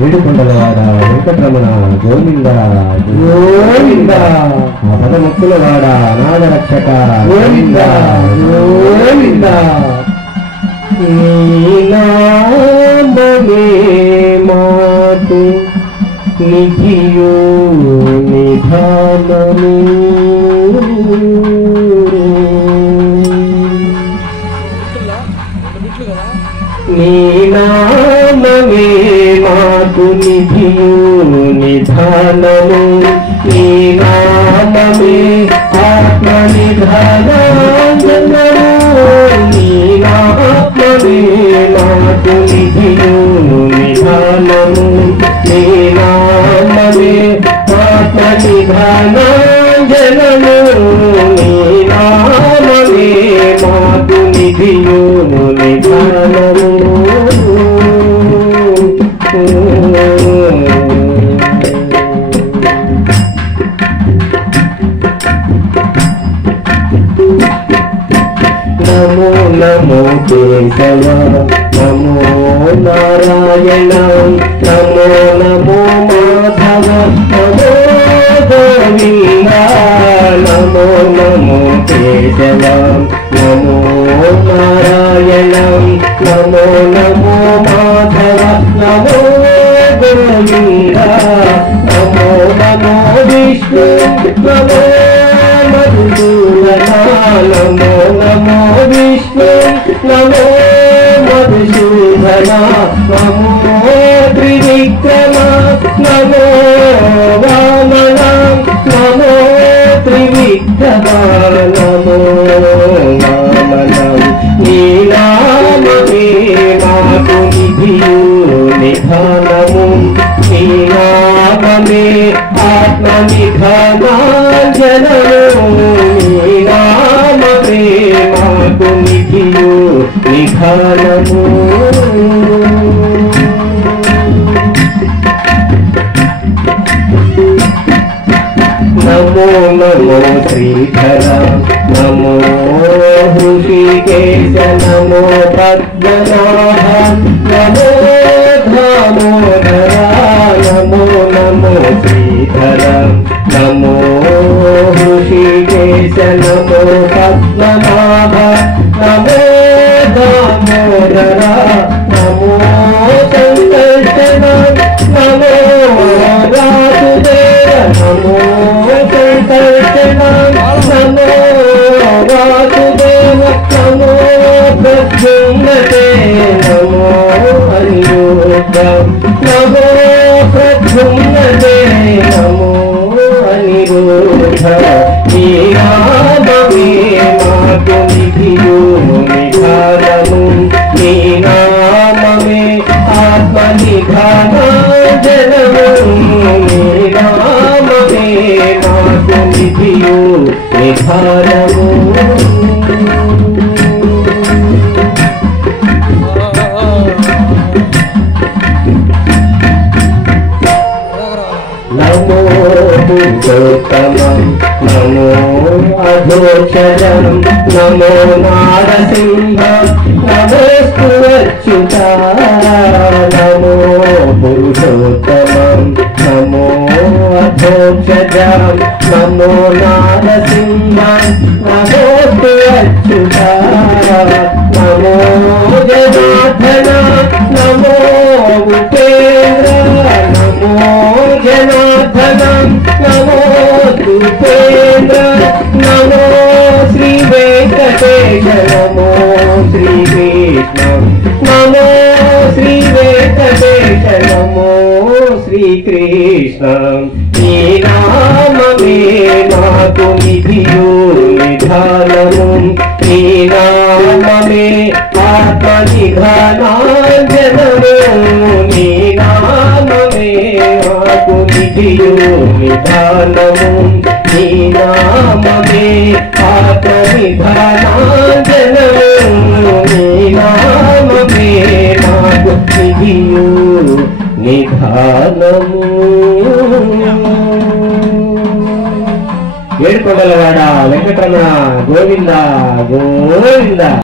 ఏడుకొండలవాడ వెంకటరమణ గోవింద గోవింద పదముక్కులవాడ అనాథ రక్షక గోవింద గోవింద నీనామమే మాటు నిధియో నిధానము నీనామమే మాకు నిధియు నిధానము నీనామమే ఆత్మ నిధానము నీనామమే మాకు నిధియు నిధానము నీనామమే ఆత్మ నిధానము నీనామమే మాకు నిధియు నిధానము నమో నమో కేశవ నమో నారాయణ నమో నమో మాధవ నమో గోవింద నమో నమో కేశవ నమో నారాయణ నమో నమో మాధవ నమో గోవింద నమో నమో విష్ణు నమో మధుసూదన నమో నమో విష్ణు నమో మధుసూదన నమో త్రివిక్రమ నమో వామన నమో త్రివిక్రమ నమో వామన నీనామమే మాకు నిధియు నిధానము నీనామమే ఆత్మ నిధానాంజనము నీనామమే మాకు నిధియు నిధానము నమో నమో శ్రీధర నమో హృషికేశ నమో పద్మనాభ నమో దామోదర నమో నమో శ్రీధర నమో హృషికేశ నమో పద్మనాభ నమో దామోదర నమో సంకర్షణ నమో వాసుదేవ నమో సంకర్షణ నమో వాసుదేవ నమో ప్రద్యుమ్నతే నమో అనిరుద్ధ నమో ప్రద్యుమ్నతే నమో అనిరుద్ధ నీనామమే మాకు నిధియు నిధానము నీనామమే ఆత్మ నిధానాంజనము నీనామమే మాకు నిధియు నిధానము నమో పురుషోత్తమం నమో అధోక్షజం నమో నారసింహ నమోస్తు అచ్యుత నమో పురుషోత్తమం నమో అధోక్షజం నమో నారసింహ నమోస్తు అచ్యుత నమో జనార్దన నమో ఉపేంద్ర నమో జనార్దన నమో ఉపేంద్ర నమో శ్రీ వెంకటేశ నమో శ్రీ కృష్ణ నమో శ్రీ వెంకటేశ నమో శ్రీ కృష్ణ నీనామమే మాకు నిధియు నిధానము నీనామమే ఆత్మ నిధానాంజనము నీనామమే మాకు నిధియు నిధానము నీనామమే ఆత్మ నిధానాంజనము నీనామమే మాకు నిధియు నిధానము ఏడుకొండలవాడ వెంకటరమణ గోవింద గోవింద